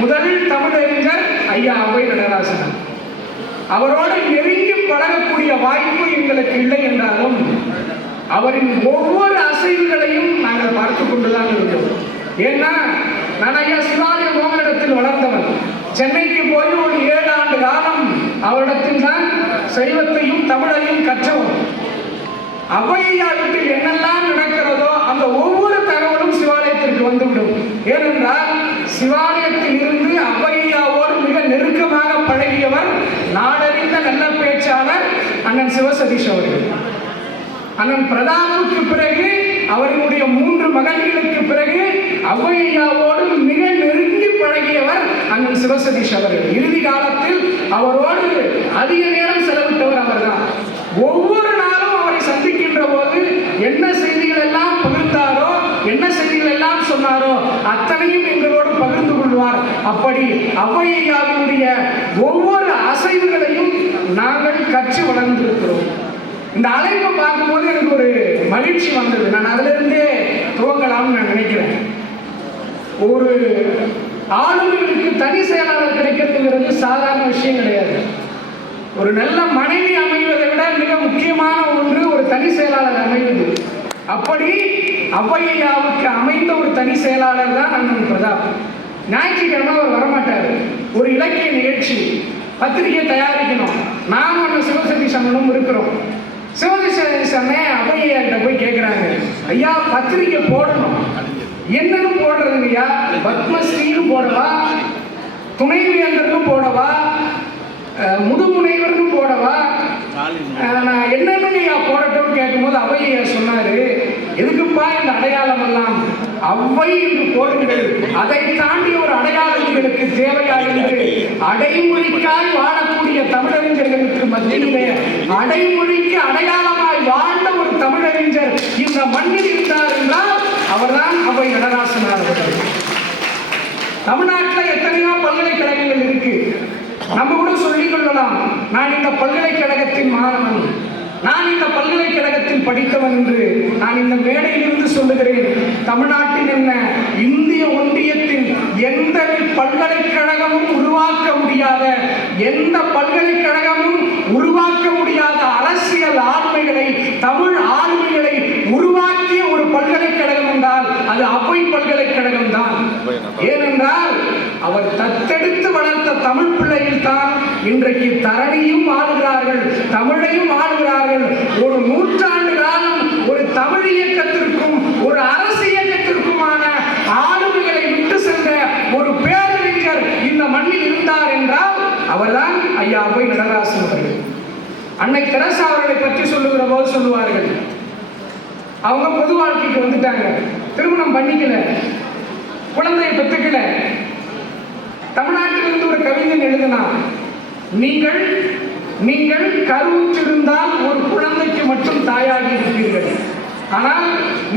முதல் தமிழறிஞர் ஐயா அவ்வை நடராசன். அவரோடு நெருங்கி பழகக்கூடிய வாய்ப்பு எங்களுக்கு இல்லை என்றாலும் அவரின் ஒவ்வொரு அசைவுகளையும் நாங்கள் பார்த்து கொண்டுதான் இருந்தோம். ஏன்னா நான் ஐயா சிவாலய மோகனிடத்தில் வளர்ந்தவன். சென்னைக்கு போய் ஒரு 7 ஆண்டு காலம் அவரிடத்தில் தான் சைவத்தையும் தமிழையும் கற்றவன். அவ்வையா வீட்டில் என்னெல்லாம் நடக்கிறதோ அந்த ஒவ்வொரு தகவலும் சிவாலயத்திற்கு வந்துவிடும். ஏனென்றால் சிவாலயத்தில் இருந்து அவ்வையாவோடு மிக நெருக்கமாக பழகியவர் நாடறிந்த நல்ல பேச்சாளர் அண்ணன் சிவசதீஷ் அவர்கள். அண்ணன் பிரதாப்புக்கு பிறகு அவர்களுடைய 3 மகன்களுக்கு பிறகு அவ்வையாவோடு மிக நெருங்கி பழகியவர் அண்ணன் சிவசதீஷ் அவர்கள். இறுதி காலத்தில் அவரோடு அதிக நேரம் செலவிட்டவர் அவர்தான். ஒவ்வொரு நாளும் அவரை சந்திக்கின்ற போது என்ன செய்திகள் எல்லாம் பகிர்ந்தாரோ, என்ன செய்திகள் எல்லாம் சொன்னாரோ அத்தனையும் எங்களோடு பகிர்ந்து கொள்வார். அப்படி அவ்வையாவினுடைய ஒவ்வொரு அசைவுகளையும் நாங்கள் கற்று வளர்ந்திருக்கிறோம். இந்த அழைப்பை பார்க்கும்போது எனக்கு ஒரு மகிழ்ச்சி வந்தது. நான் அதிலிருந்தே துவங்கலாம்னு நான் நினைக்கிறேன். ஒரு ஆளுநருக்கு தனி செயலாளர் கிடைக்கிறதுங்கிறது சாதாரண விஷயம் கிடையாது. ஒரு நல்ல மனைவி அமைவதை விட மிக முக்கியமான ஒன்று ஒரு தனி செயலாளர் அமைவது. அப்படி அவ்வையாவுக்கு அமைந்த ஒரு தனி செயலாளர் தான் அண்ணன் பிரதாப். ஞாயிற்றுக்கிழமை அவர் வரமாட்டார். ஒரு இலக்கிய நிகழ்ச்சி, பத்திரிகை தயாரிக்கணும். நானும் அண்ணன் சிவசதீஷ் அண்ணனும் இருக்கிறோம். சிவசதீஷ் அண்ணன் அவ்வையார்கிட்ட போய் கேட்குறாங்க, ஐயா பத்திரிகை போடணும், என்னன்னு போடுறதுங்க ஐயா? பத்மஸ்ரீன்னு போடவா, துணைவேந்தர்னு போடவா, முதுமுனைவர்னு போடவா, நான் என்னன்னு ஐயா போடட்டும் கேட்கும்போது அவ்வையா சொன்னாரு, எதுக்குப்பா இந்த அடையாளம் எல்லாம்? அவ்வை என்று போடுங்கள், அதை தாண்டி ஒரு அடையாளம் எங்களுக்கு தேவையா என்று அடைமொழிக்காய் வாழக்கூடிய தமிழறிஞர்களுக்கு மத்தியிலே அடைமொழிக்கு அடையாளமாய் வாழ்ந்த ஒரு தமிழறிஞர் இந்த மண்ணில் இருந்தார் என்றால் அவர்தான் அவ்வை நடராசனார் அவர்கள். தமிழ்நாட்டில் எத்தனையோ பல்கலைக்கழகங்கள் இருக்கு. நம்ம கூட சொல்லிக் கொள்ளலாம், நான் இந்த பல்கலைக்கழகத்தின் மாணவன், நான் இந்த பல்கலைக்கழகத்தில் படித்தவன் என்று நான் இந்த மேடையிலிருந்து சொல்லுகிறேன். தமிழ்நாட்டில் என்ன, இந்திய ஒன்றியத்தின் எந்த பல்கலைக்கழகமும் உருவாக்க முடியாத, எந்த பல்கலைக்கழகமும் உருவாக்க முடியாத அரசியல் ஆளுமைகளை, தமிழ் ஆளுமைகளை உருவாக்கிய ஒரு பல்கலைக்கழகம் என்றால் அது அவ்வை பல்கலைக்கழகம் தான். ஏனென்றால் அவர் தத்தெடுத்து வளர்த்த தமிழ் பிள்ளைகள் தான் இன்றைக்கு தரணியும் ஆளுகிறார்கள், தமிழையும் ஆளுகிறார்கள். ஒரு 100 ஆண்டு காலம் ஒரு தமிழ் இயக்கத்திற்கும் ஒரு அரசு இயக்கத்திற்குமான ஆளுமைகளை விட்டு சென்ற ஒரு பேரறிஞர் இந்த மண்ணில் இருந்தார் என்றால் அவர்தான் ஐயா அவ்வை நடராசன் அவர்கள். அன்னை தெரசா அவர்களை பற்றி சொல்லுகிற போது சொல்லுவார்கள், அவங்க பொது வாழ்க்கைக்கு வந்துட்டாங்க, திருமணம் பண்ணிக்கல, குழந்தையை பெற்றுக்கல. தமிழ்நாட்டிலிருந்து ஒரு கவிஞன் எழுதினார், நீங்கள் கருவுற்றிருந்தால் ஒரு குழந்தைக்கு மட்டும் தாயாகி இருப்பீர்கள், ஆனால்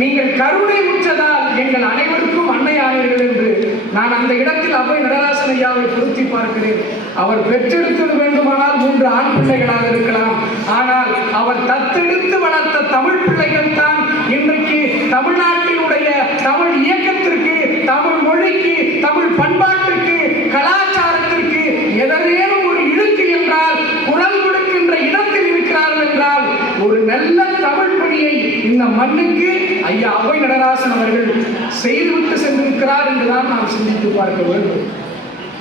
நீங்கள் கருணை உற்றதால் எங்கள் அனைவருக்கும் அன்னை ஆனீர்கள் என்று. நான் அந்த இடத்தில் அவ்வை நடராசன் ஐயாவை பொருத்தி பார்க்கிறேன். அவர் பெற்றெடுத்தது வேண்டுமானால் 3 ஆண் பிள்ளைகளாக இருக்கலாம், ஆனால் அவர் தத்தெடுத்து வளர்த்த தமிழ் பிள்ளைகள் தான் இன்றைக்கு தமிழ்நாட்டினுடைய தமிழ் இயக்கத்திற்கு, தமிழ் மொழிக்கு, தமிழ் பண்பாட்டுக்கு, கலாச்சாரத்திற்கு எதனேனும் ஒரு இழுக்கு என்றால் குரல் கொடுக்கின்ற இடத்தில் இருக்கிறார்கள் என்றால் ஒரு நல்ல தமிழ் பணியை இந்த மண்ணுக்கு ஐயா அவ்வை நடராசன் அவர்கள் செய்துவிட்டு சென்றிருக்கிறார் என்றுதான் நாம் சிந்தித்து பார்க்க வேண்டும்.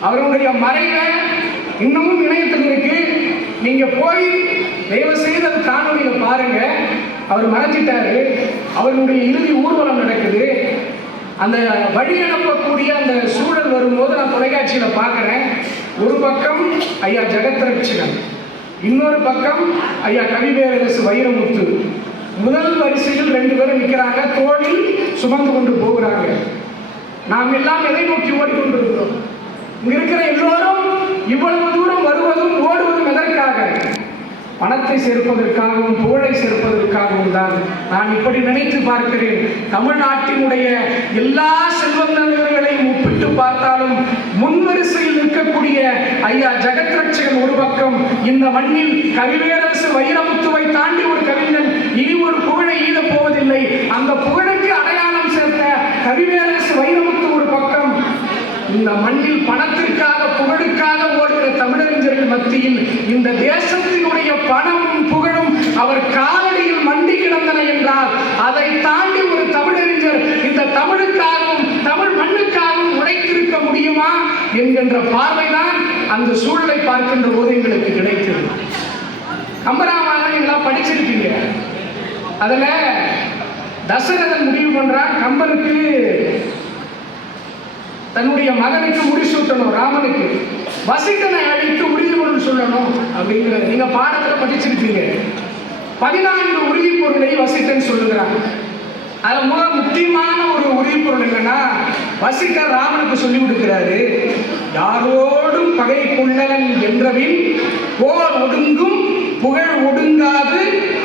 அவருடைய மறைவை இன்னமும் இணையத்தில் இருக்கு. நீங்க போய் தயவு செய்து காணொலியில பாருங்க. அவர் மறைஞ்சிட்டாரு. அவருடைய இறுதி ஊர்வலம் நடக்குது. அந்த வழி அனுப்பக்கூடிய அந்த சூழல் வரும்போது நான் தொலைக்காட்சியில பார்க்கிறேன். ஒரு பக்கம் ஐயா ஜெகத்ரட்சகன், இன்னொரு பக்கம் ஐயா கவிவேரரசு வைரமுத்து. முதல் வரிசையில் 2 பேரும் நிற்கிறாங்க, தோளில் சுமந்து கொண்டு போகிறாங்க. நாம் எல்லாம் எதை நோக்கி ஓடிக்கொண்டிருக்கிறோம்? இங்க இருக்கிற எல்லோரும் இவ்வளவு தூரம் வருவதும் ஓடுவதும் எதற்காக? பணத்தை சேர்ப்பதற்காகவும் புகழை சேர்ப்பதற்காகவும் தான். நான் இப்படி நினைத்து பார்க்கிறேன். தமிழ்நாட்டினுடைய எல்லா செல்வந்தர்களையும் ஒப்பிட்டு பார்த்தாலும் முன்வரிசையில் இருக்கக்கூடிய ஐயா ஜெகத்ரட்சகன் ஒரு பக்கம், இந்த மண்ணில் கவிவேரரசு வைரமுத்துவை தாண்டி ஒரு கவிஞன் இனி ஒரு புகழை ஈடப் போவதில்லை. அந்த புகழுக்கு அடையாளம் சேர்த்த கவிவேரரசு வைரமுத்து ஒரு பக்கம், இந்த மண்ணில் பணத்திற்காக புகழுக்காக ஓடுகிற தமிழறிஞர்கள் மத்தியில் இந்த தேசத்தினுடைய பணமும் புகழும் அவர் காலடியில் மண்டி கிடந்தன என்றால் அதை தாண்டி ஒரு தமிழறிஞர் இந்த தமிழுக்காகவும் தமிழ் மண்ணுக்காகவும் உழைத்திருக்க முடியுமா என்கின்ற பார்வைதான் அந்த சூழலை பார்க்கின்ற போது எங்களுக்கு கிடைத்தது. கம்பராமாயணம் நீங்களா படிச்சிருக்கீங்க. அதுல தசரதன் முடிவு பண்றான் கம்பனுக்கு தன்னுடைய மகனுக்கு முடிசூட்டணும், ராமனுக்கு வசிட்டனை அழித்து உறுதிப்பொருள் சொல்லணும் அப்படிங்கிறது நீங்க பாடத்துல படிச்சிருக்கீங்க. 14 உறுதிப்பொருளை வசிட்டன் சொல்லுகிறான். அது முக்கியமான ஒரு உறுதிப்பொருள் என்னன்னா, வசிட்டர் ராமனுக்கு சொல்லி கொடுக்கிறாரு, யாரோடும் பகை கொள்ளலன் என்றபின் போர் ஒடுங்கும் புகழ் ஒடுங்காது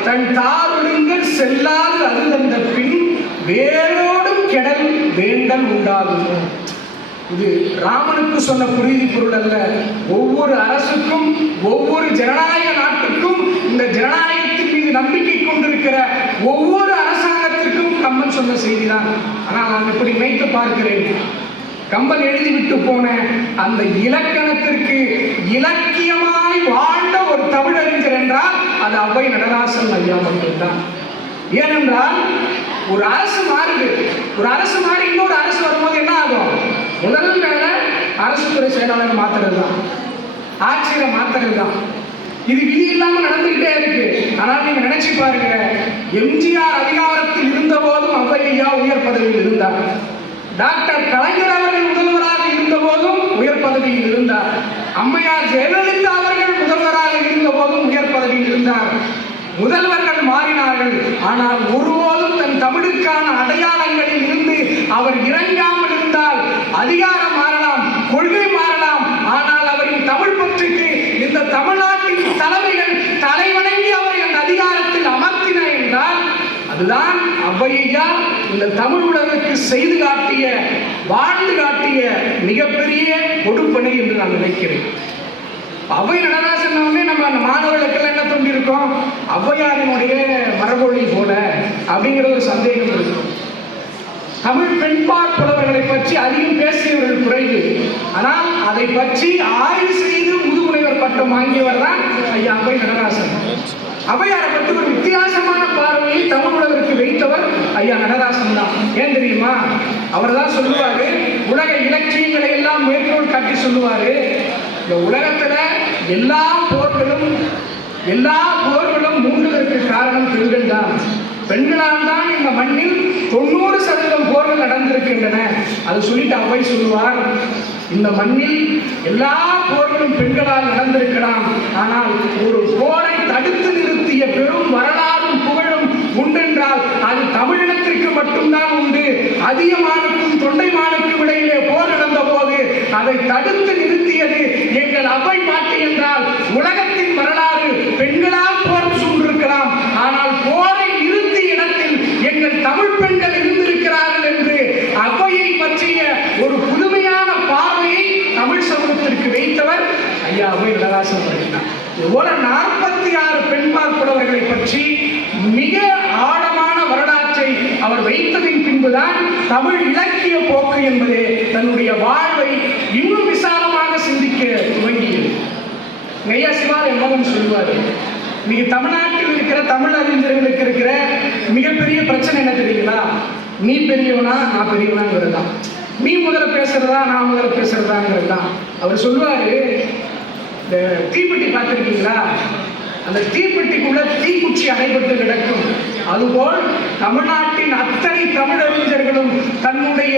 தன் தார் ஒடுங்கல் செல்லாது அது தந்த பின் வேரோடும் கெடல் வேண்டல் உண்டாகும். இது ராமனுக்கு சொன்ன புரிதி பொருள் அல்ல. ஒவ்வொரு அரசுக்கும் ஒவ்வொரு ஜனநாயக நாட்டுக்கும் இந்த ஜனநாயகத்தின் மீது நம்பிக்கை கொண்டிருக்கிற ஒவ்வொரு அரசாங்கத்திற்கும் கம்பன் சொன்ன செய்திதான். ஆனால் நான் இப்படி நினைத்து பார்க்கிறேன், கம்பன் எழுதிவிட்டு போன அந்த இலக்கணத்திற்கு இலக்கியமாய் வாழ்ந்த ஒரு தமிழறிஞர் என்றால் அது ஔவை நடராசன் ஐயா மட்டும்தான். ஏனென்றால் ஒரு அரசு மாறுது, ஒரு அரசு மாறி இன்னொரு அரசு வரும்போது என்ன ஆகும்? முதல் வேலை அரசு துறை செயலாளர் மாத்துறது தான், ஆட்சியரை மாத்துறது தான். இது விதி இல்லாம நடந்துகிட்டே இருக்கு. ஆனால் நீங்க நினைச்சு பாருங்க, எம்ஜிஆர் அதிகாரத்தில் இருந்த போதும் ஔவை ஐயா உயர் பதவியில் இருந்தார். டாக்டர் கலைஞர் அவர்கள் முதல்வராக இருந்த போதும் உயர் பதவியில் இருந்தார். அம்மையார் ஜெயலலிதா அவர்கள் முதல்வராக இருந்த போதும் உயர் பதவியில் இருந்தார். முதல்வர்கள் மாறினார்கள், ஆனால் ஒருபோதும் தன் தமிழுக்கான அடையாளங்களில் இருந்து அவர் இறங்காமல் இருந்தால் அதிகாரம் மாறலாம், கொள்கை மாறலாம், ஆனால் அவரின் தமிழ் பற்றுக்கு இந்த தமிழ்நாட்டின் தலைமைகள் தலைவணங்கி அவரை அந்த அதிகாரத்தில் அமர்த்தின என்றால் அதுதான் ஔவையா இந்த தமிழ் உலகிற்கு செய்து காட்டிய, வாழ்ந்து காட்டிய மிகப்பெரிய கொடுப்பனை என்று நான் நினைக்கிறேன். ஔவை நடராசன் நம்ம மாணவர்களுக்கு என்ன தோண்டி இருக்கோம், ஔவையாரினுடைய மரபொழி போல அப்படிங்கிற ஒரு சந்தேகம் இருக்கும். தமிழ் பெண்பாற் புலவர்களை பற்றி அதிகம் பேசியவர்கள் குறைவு. ஆனால் அதை பற்றி ஆய்வு செய்து முதுமுனைவர் பட்டம் வாங்கியவர் தான் ஐயா ஔவை நடராசன். ஔவையாரை பற்றி ஒரு வித்தியாசமான பார்வையை தமிழ் உலகிற்கு வைத்தவர் ஐயா நடராசன் தான். ஏன் தெரியுமா? அவர் தான் சொல்லுவாரு, உலக இலக்கியங்களை எல்லாம் மேற்கோள் காட்டி சொல்லுவாரு, இந்த உலகத்துல எல்லா போர்களும் மூண்டுவதற்கு காரணம் பெண்கள் தான். பெண்களால் தான் இந்த மண்ணில் 90% போர்கள் நடந்திருக்கின்றன. அது சொல்லிட்டு ஔவை சொல்லுவார், இந்த மண்ணில் எல்லா போர்களும் பெண்களால் நடந்திருக்கலாம், ஆனால் ஒரு போரை தடுத்து நிறுத்திய பெரும் வரலாறும் புகழும் உண்டென்றால் அது தமிழினத்திற்கு மட்டும்தான் உண்டு. அதியமானுக்கும் தொண்டைமானுக்கும் இடையிலே போர் நடந்த போது அதை தடுத்து நிறுத்தியது எங்கள் ஔவை பாட்டி என்றால் உலகத்தின் வரலாறு பெண்களால் போர் சூழ்ந்திருக்கலாம், ஆனால் போரை நிறுத்திய இடத்தில் எங்கள் தமிழ் பெண்கள் இருந்திருக்கிறார்கள் என்று ஔவையை பற்றிய ஒரு புதுமையான பார்வையை தமிழ் சமூகத்திற்கு வைத்தவர் ஐயா ஔவை நடராசன் அவர்கள். இதுபோல 46 பெண்பாற் புலவர்களை பற்றி மிக ஆழமான வரலாற்றை அவர் வைத்ததின் பின்புதான் தமிழ் இலக்கிய போக்கு என்பது தன்னுடைய வாழ்வை இன்னும் விசாலமாக சிந்திக்க துவங்கியது. ஐயா சிவாலய மோகன் சொல்லுவார், இன்னைக்கு தமிழ்நாட்டில் இருக்கிற தமிழ் அறிஞர்களுக்கு இருக்கிற மிகப்பெரிய பிரச்சனை என்ன தெரியுங்களா? நீ பெரியவனா நான் பெரியவனாங்கிறது தான். நீ முதல்ல பேசுறதா நான் முதல்ல பேசுறதாங்கிறது தான். அவர் சொல்லுவாரு, இந்த தீப்பெட்டி பார்த்துருக்கீங்களா? அந்த தீப்பெட்டிக்குள்ள தீக்குச்சி அடைபட்டு கிடக்கும். அதுபோல் தமிழ்நாட்டின் அத்தனை தமிழறிஞர்களும் தன்னுடைய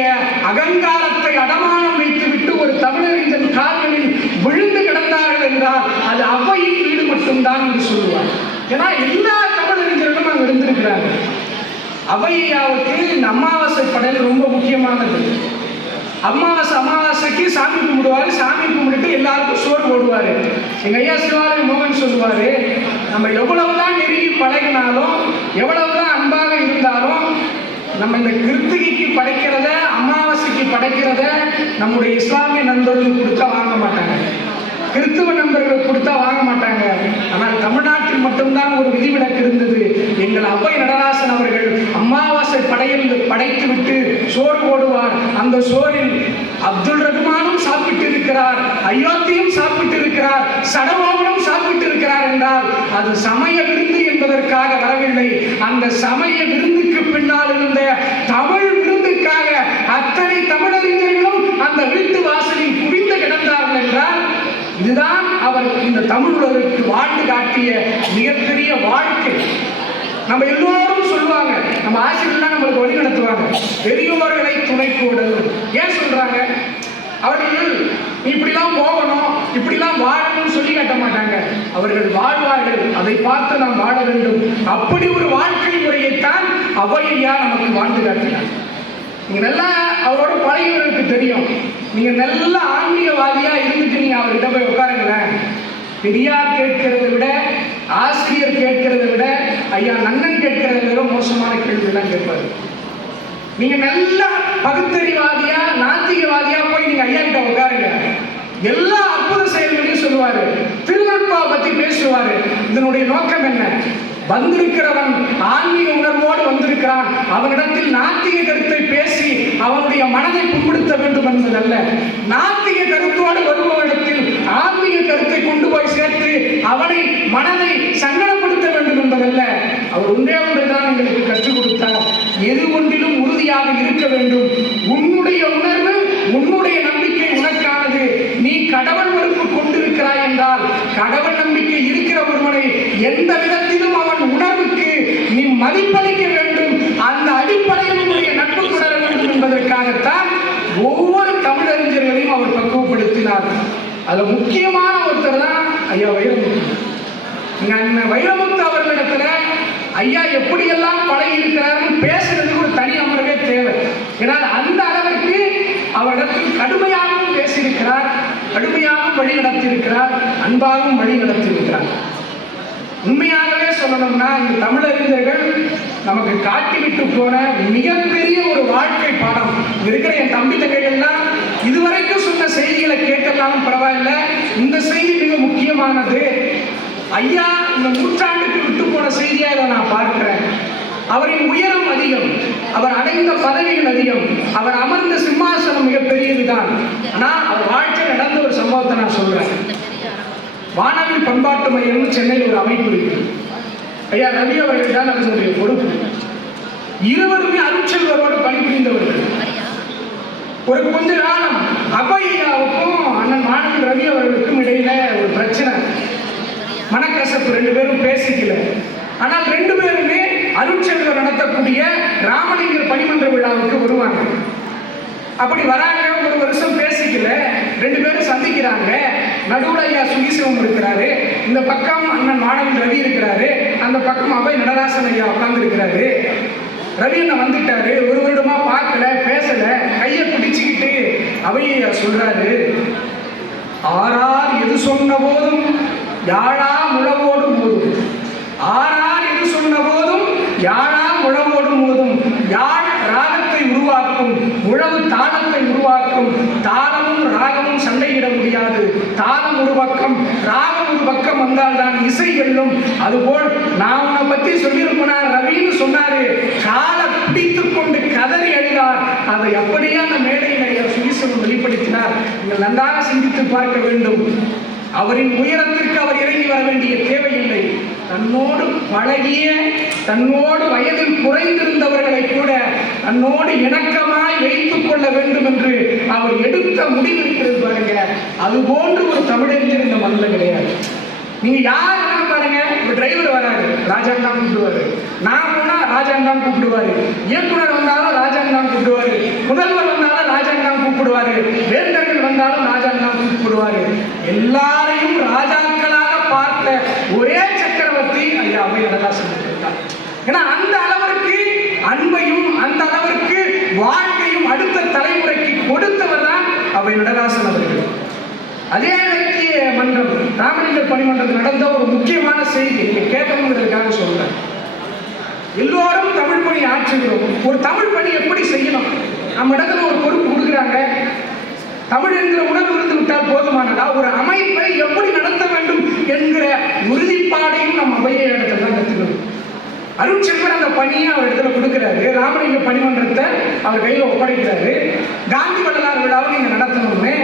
அகங்காரத்தை அடமானம் வைத்துவிட்டு ஒரு தமிழறிஞன் கால்களில் விழுந்து கிடந்தார்கள் என்றால் அது ஔவையின் வீடு மட்டும்தான் என்று சொல்லுவார். ஏன்னா எல்லா தமிழறிஞர்களும் அங்கு இருந்திருக்கிறாங்க. ஔவையாவுக்கு இந்த அமாவாசை படையல் ரொம்ப முக்கியமானது. அமாவாசைக்கு சாமி கும்பிடுவாரு, சாமி கும்பிட்டு எல்லாருக்கும் சோறு போடுவாரு. எங்க ஐயா சிவாலய மோகன் சொல்லுவாரு, நம்ம எவ்வளவுதான் நெருங்கி பழகினாலும் எவ்வளவுதான் அன்பாக இருந்தாலும் நம்ம இந்த கிருத்திகைக்கு படைக்கிறத அமாவாசைக்கு படைக்கிறத நம்முடைய இஸ்லாமிய நண்பர்கள் கொடுத்தா வாங்க மாட்டாங்க, கிறிஸ்துவ நண்பர்கள் கொடுத்தா வாங்க மாட்டாங்க. ஆனால் தமிழ்நாட்டில் மட்டும்தான் ஒரு விதிவிலக்கு இருந்தது. எங்கள் ஔவை நடராசன் அவர்கள் அமாவாசை படைத்து விட்டு சோறு போடுவார். அந்த சோறில் அப்துல் ரஹ்மானும் சாப்பிட்டு இருக்கிறார், அயோத்தியும் சாப்பிட்டு இருக்கிறார், சடகோபனும் சாப்பிட்டு இருக்கிறார் என்றால் அது சமய விருந்து என்பதற்காக வரவில்லை. அந்த சமய விருந்துக்கு பின்னால் இருந்த தமிழ் விருந்துக்காக அத்தனை தமிழறிஞர்களும் அந்த வீட்டு வாசலில் குவிந்து கிடந்தார்கள் என்றால் இதுதான் அவர் இந்த தமிழ் உலகிற்கு வாழ்ந்து காட்டிய மிகப்பெரிய வாழ்க்கை. நம்ம எல்லோரும் சொல்லுவாங்க, நம்ம ஆசிரியர்லாம் நம்மளுக்கு வழி நடத்துவாங்க, பெரியோர்களை துணை கூடல். ஏன் சொல்றாங்க? அவர்கள் இப்படிலாம் போகணும், இப்படிலாம் வாழணும்னு சொல்லி காட்ட மாட்டாங்க. அவர்கள் வாழ்வார்கள், அதை பார்த்து நாம் வாழ வேண்டும். அப்படி ஒரு வாழ்க்கை முறையைத்தான் ஔவையா நமக்கு வாழ்ந்து காட்டினார். நீங்க நல்லா அவரோட பழகியவர்களுக்கு தெரியும். நீங்க நல்ல ஆன்மீகவாதியா இருந்துட்டு நீங்க அவர்கிட்ட போய் உட்காருங்களேன், பெரியார் கேட்கிறதை விட, ஆசிரியர் கேட்கிறதை விட, ஐயா நன்னன் கேட்கிறதை விட மோசமான கேள்வி எல்லாம் கேட்பாரு. நீங்க நல்ல பகுத்தறிவாதியா நாத்திகவாதியா போய் நீங்க ஐயா கிட்ட உட்காருங்க, எல்லா அற்புத செயல்களையும் சொல்லுவாரு, திருநட்பா பத்தி பேசுவாரு. இதனுடைய நோக்கம் என்ன? வந்திருக்கிறவன் ஆன்மீக உணர்வோடு வந்திருக்கிறான், அவனிடத்தில் நாத்திக கருத்தை பேசி அவனுடைய மனதை புண்படுத்த வேண்டும் என்பதல்ல. நாத்திக கருத்தோடு வருபவனிடத்தில் ஆன்மீக கருத்தை கொண்டு போய் சேர்த்து அவனை மனதை சங்கடப்படுத்த வேண்டும் என்பதல்ல. அவர் ஒன்றே ஒன்றுதான் எங்களுக்கு கற்றுக் கொடுத்தார், எது ஒன்றிலும் உறுதியாக இருக்க வேண்டும். உன்னுடைய உணர்வு, உன்னுடைய நம்பிக்கை உனக்கானது. நீ கடவுள் மறுப்பு கொண்டிருக்கிறாய் என்றால், கடவுள் நம்பிக்கை இருக்கிற ஒருவனை எந்த விதத்திலும் அவன் உணர்வுக்கு நீ மதிப்பளிக்க வேண்டும். அந்த அடிப்படையில் உன்னுடைய நட்பு தொடர வேண்டும் என்பதற்காகத்தான் ஒவ்வொரு தமிழறிஞர்களையும் அவர் பக்குவப்படுத்தினார். அது முக்கியமான ஒருத்தர் தான் ஐயா வைரமுத்து. வைரமுத்து அவர்களிடத்துல ஐயா எப்படியெல்லாம் பழகி இருக்கிறார்கள் பேசுறதுக்கு ஒரு தனி அமர்வே தேவை. ஏன்னால் அந்த அளவிற்கு அவரிடத்தில் கடுமையாகவும் பேசியிருக்கிறார், கடுமையாகவும் வழி நடத்தியிருக்கிறார், அன்பாகவும் வழி நடத்தியிருக்கிறார். உண்மையாகவே சொல்லணும்னா இந்த தமிழறிஞர்கள் நமக்கு காட்டிவிட்டு போன மிகப்பெரிய ஒரு வாழ்க்கை பாடம். இருக்கிற என் தம்பி தங்கைகள்லாம் இதுவரைக்கும் சொன்ன செய்திகளை கேட்கலாம் பரவாயில்ல, இந்த செய்தி மிக முக்கியமானது. ஐயா இந்த நூற்றாண்டுக்கு விட்டு போன செய்தியா இதை நான் பார்க்கிறேன். அவரின் உயரம் அதிகம், அவர் அடைந்த பதவிகள் அதிகம், அவர் அமர்ந்த சிம்மாசனம் மிகப்பெரியதுதான். ஆனா அவர் வாழ்க்கையில் நடந்த ஒரு சம்பவத்தை நான் சொல்றேன். வானவில் பண்பாட்டு மையம் சென்னையில் ஒரு அமைப்பு இருக்கு. ஐயா ரவி அவர்கள் தான் அதனுடைய பொறுப்பு. இருவருமே அருட்செல்வரோடு பணிபுரிந்தவர்கள். ஒரு கொஞ்ச காலம் அபையாவுக்கும் அண்ணன் மாணவன் ரவி அவர்களுக்கும் இடையில ஒரு பிரச்சனை, மனக்கசப்பு, ரெண்டு பேரும் பேசிக்கல. ஆனால் ரெண்டு பேருமே அருட்செல்வர் நடத்தக்கூடிய ராமலிங்கர் பணிமன்ற விழாவுக்கு வருவாங்க. அப்படி வராங்க, ஒரு வருஷம் பேசிக்கல, ரெண்டு பேரும் சந்திக்கிறாங்க. நடுவுல ஐயா சுகிசிவம் இருக்கிறாரு, இந்த பக்கம் அண்ணன் மாணவன் ரவி இருக்கிறாரு, அந்த பக்கம் அபை நடராசன் ஐயா உட்கார்ந்து இருக்கிறாரு. ரவி அண்ணன் வந்துட்டாரு, ஒரு வருடமா பார்க்கல, பேசல, கையை பிடிச்சுக்கிட்டு அவையா சொல்றாரு, ஆறார் எது சொன்ன போதும் யாழா முழவோடு போதும், ஆறார் எது சொன்ன போதும் யாழா முழவோடு போதும். யாழ் ராகத்தை உருவாக்கும், முழவு தாளத்தை உருவாக்கும். தாளமும் ராகமும் சண்டையிட முடியாது. தாளம் ஒரு பக்கம், ராகம் ஒரு பக்கம் வந்தால் தான் இசை வெல்லும். அதுபோல் நான் உன்னை பத்தி சொல்லியிருப்பேனா, ரவின்னு சொன்னாரு, காலை பிடித்துக் கொண்டு கதறி அழுதார். அதை அப்படியே அந்த மேடையில் சுகிசனம் வெளிப்படுத்தினார். நீங்கள் நன்றாக சிந்தித்து பார்க்க வேண்டும். அவரின் உயரத்திற்கு அவர் இறங்கி வர வேண்டிய தேவையில்லை. தன்னோடு பழகிய, தன்னோடு வயதில் குறைந்திருந்தவர்களை கூட தன்னோடு இணக்கமாய் வைத்துக் கொள்ள வேண்டும் என்று அவர் எடுத்த முடிவு இருக்கிறது பாருங்க. அது போன்று ஒரு தமிழறிஞர் இந்த மண்ணில் கிடையாது. நீங்க யார் பாருங்க, ஒரு டிரைவர் வராரு, ராஜான் தான் கூப்பிடுவாரு. நான் போனா ராஜான் தான் கூப்பிடுவாரு. இயக்குனர் வந்தாலும் ராஜான் தான் கூப்பிடுவாரு. முதல்வர் வந்தாலும் ராஜான் தான் கூப்பிடுவாரு. வேந்தர்கள் வந்தாலும் ராஜான் தான் கூப்பிடுவாரு. எல்லாரையும் ராஜாக்களாக பார்த்த ஒரே சக்கரவர்த்தி ஐயா அபை நடராசன் இருக்கார். ஏன்னா அந்த அளவிற்கு அன்பையும் அந்த அளவிற்கு வாழ்க்கையும் அடுத்த தலைமுறைக்கு கொடுத்தவர் தான் அபை நடராசன் அவர்கள். அதே இலக்கிய மன்றம், ராமலிங்கர் பணிமன்றத்தில் நடந்த ஒரு முக்கியமான செய்தி நீங்க கேட்கணுங்கிறதுக்காக சொல்றேன். எல்லோரும் தமிழ் பணி ஆற்றுகிறோம். ஒரு தமிழ் பணி எப்படி செய்யணும்? நம்ம இடத்துல ஒரு பொறுப்பு கொடுக்குறாங்க, தமிழ் என்கிற உணர்வு இருந்து விட்டால் போதுமானதா? ஒரு அமைப்பை எப்படி நடத்த வேண்டும் என்கிற உறுதிப்பாடையும் நம்ம அவைய இடத்துல தான் கற்றுக்கணும். அருட்செல்வர் அந்த பணியை அவர் இடத்துல கொடுக்கிறாரு, ராமலிங்க பணிமன்றத்தை அவர் கையில் ஒப்படைக்கிறாரு. காந்தி வரலாறு விழாவை நீங்க நடத்தணும்னு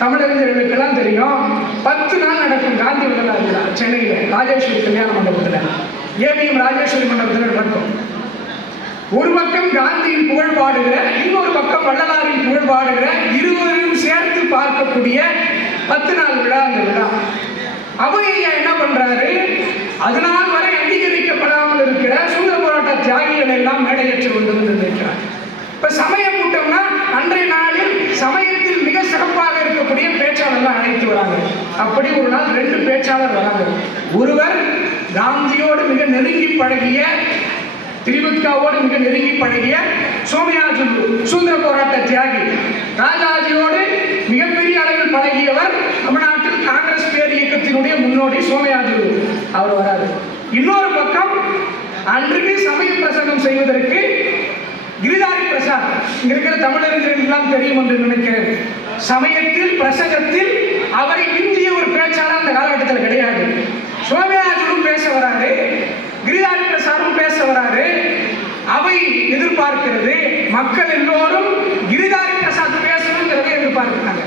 தமிழறிஞர்களுக்கெல்லாம் தெரியும். 10 நாள் நடக்கும் காந்தி வரலாறு விழா சென்னையில் ராஜேஸ்வரி கல்யாண மண்டபத்தில், ஏவிஎம் ராஜேஸ்வரி மண்டபத்தில் நடக்கும். ஒரு பக்கம் காந்தியின் புகழ் பாடுகிற, இன்னொரு பக்கம் வள்ளலாரின் புகழ் பாடுகிற, இருவரையும் சேர்த்து பார்க்கக்கூடிய 10 நாள் விழா அந்த விழா. அவையா என்ன பண்றாரு, அதனால் வரை அங்கீகரிக்கப்படாமல் இருக்கிற சுதந்திர போராட்ட தியாகிகளை எல்லாம் மேடையேற்று கொண்டு வந்து நிற்கிறார். இப்ப சமய கூட்டம்னா அன்றைய நாளில் சமயத்தில் மிக சிறப்பாக இருக்கக்கூடிய பேச்சாளர்லாம் அழைத்து வராங்க. அப்படி ஒரு நாள் 2 பேச்சாளர் வராங்க. ஒருவர் காந்தியோடு மிக நெருங்கி பழகிய, திரிவிக்காவோடு மிக நெருங்கி பழகிய சோமயாஜுலு, சுதந்திர போராட்ட தியாகி. ராஜாஜியோடு மிகப்பெரிய அளவில் பழகியவர், தமிழ்நாட்டில் காங்கிரஸ் பேர் இயக்கத்தினுடைய முன்னோடி சோமயாஜுலு, அவர் வராது. இன்னொரு பக்கம் அன்றைக்கு சமய பிரசங்கம் செய்வதற்கு கிரிதாரி பிரசாத், இங்க இருக்கிற தமிழறிஞர்களெல்லாம் தெரியும் என்று நினைக்கிறேன். சமயத்தில் பிரசங்கத்தில் அவரை மிஞ்சிய ஒரு பேச்சாளர் அந்த காலகட்டத்தில் கிடையாது. சோமயாஜுலு பேச வராரு, கிரிதாரி பிரசாதும் பேச வராரு. அவை எதிர்பார்க்கிறது, மக்கள் எல்லோரும் கிரிதாரி பிரசாத் பேசணுங்கிறத எதிர்பார்க்கிறாங்க.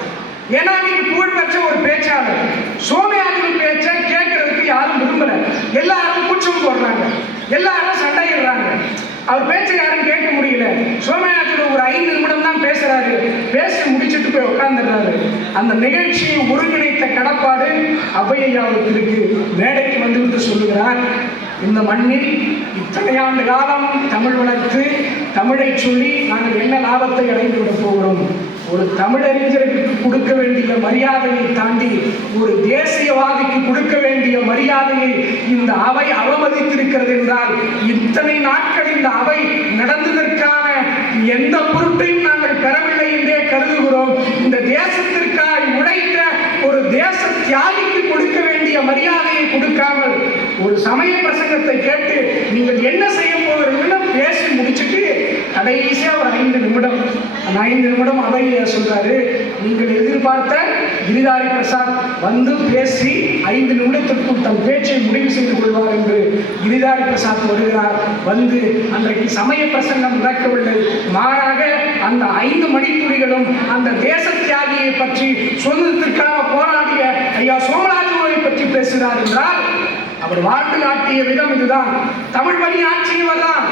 ஏன்னா நீங்க புகழ்பெற்ற ஒரு பேச்சாளர், சோமயாஜுலு பேச்ச கேட்கறதுக்கு யாரும் விரும்பல. எல்லாரும் குற்றம் போடுறாங்க, எல்லாரும் சண்டையிடுறாங்க. அவர் பேச்சை யாரும் கேட்க முடியல. சோமயாஜுலு ஒரு 5 நிமிடம் தான் பேசுறாரு, பேசி முடிச்சுட்டு போய் உட்கார்ந்துடுறாரு. அந்த நிகழ்ச்சியை ஒருங்கிணைத்த கடப்பாடு அவையாவுக்கு இருக்கு. மேடைக்கு வந்துவிட்டு சொல்லுகிறார், இந்த மண்ணில் இத்தனை ஆண்டு காலம் தமிழ் வளர்த்து தமிழை சொல்லி நாங்கள் என்ன லாபத்தை அடைந்து விட போகிறோம்? ஒரு தமிழறிஞருக்கு கொடுக்க வேண்டிய மரியாதையை தாண்டி ஒரு தேசியவாதிக்கு கொடுக்க வேண்டிய மரியாதையை இந்த அவை அவமதித்திருக்கிறது என்றால், இத்தனை நாட்கள் இந்த அவை நடந்ததற்கான எந்த பொருட்டையும் நாங்கள் பெறவில்லை என்றே கருதுகிறோம். இந்த தேசத்திற்காக உழைத்த ஒரு தேச தியாகிக்கு கொடுக்க வேண்டிய மரியாதையை கொடுக்காமல் ஒரு சமய பிரசங்கத்தை கேட்டு நீங்கள் என்ன செய்ய போகிறீங்கன்னு பேசி முடிச்சுட்டு கடைசியா ஒரு 5 நிமிடம், அந்த 5 நிமிடம் அவை சொல்றாரு, நீங்கள் எதிர்பார்த்த கிரிதாரி பிரசாத் வந்து பேசி 5 நிமிடத்திற்குள் தன் பேச்சை முடிவு செய்து கொள்வார் என்று கிரிதாரி பிரசாத் வருகிறார். வந்து அன்றைக்கு சமய பிரசங்கம் நடக்கவில்லை, மாறாக அந்த 5 மணித்துளிகளும் அந்த தேச தியாகியை பற்றி, சுதந்திரத்திற்காக போராடிய ஐயா சோமராஜுவை பற்றி பேசுகிறார் என்றால், அவர் வாழ்ந்து காட்டிய விதம் இதுதான். தமிழ் வழி ஆட்சியவர் தான்,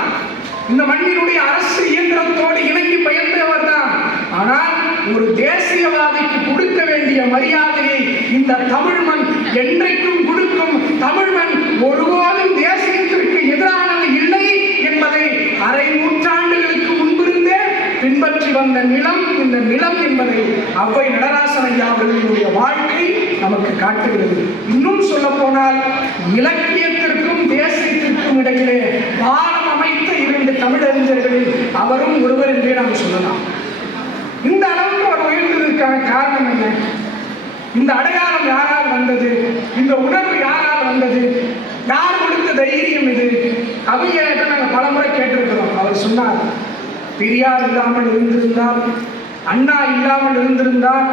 இந்த மண்ணினுடைய அரசு இயந்திரத்தோடு இணங்கி பயந்தவர் தான். ஆனால் ஒரு தேசியவாதிக்கு கொடுக்க வேண்டிய மரியாதையை இந்த தமிழ் மண் என்றைக்கும் கொடுக்கும். தமிழ் மண் ஒருபோதும் தேசியத்திற்கு எதிரானது இல்லை என்பதை அரை நூற்றாண்டுகளுக்கு முன்பிருந்தே பின்பற்றி வந்த நிலம் இந்த நிலம் என்பதை அவ்வை நடராசன் ஐயா அவர்களுடைய வாழ்க்கை நமக்கு காட்டுகிறது. இன்னும் சொல்ல போனால், இலக்கியத்திற்கும் தேசியத்திற்கும் இடையிலே பாலம் அமைத்த 2 தமிழறிஞர்களில் அவரும் ஒருவர் என்றே நாம் சொல்லலாம். இந்த அளவுக்கு அவர் உயர்ந்ததற்கான காரணம் என்ன? இந்த அடையாளம் யாரால் வந்தது? இந்த உணர்வு யாரால் வந்தது? யார் கொடுத்த தைரியம் இது? அவையிட்ட நாங்கள் பலமுறை கேட்டிருக்கிறோம். அவர் சொன்னார், பெரியார் இல்லாமல் இருந்திருந்தால், அண்ணா இல்லாமல் இருந்திருந்தால்,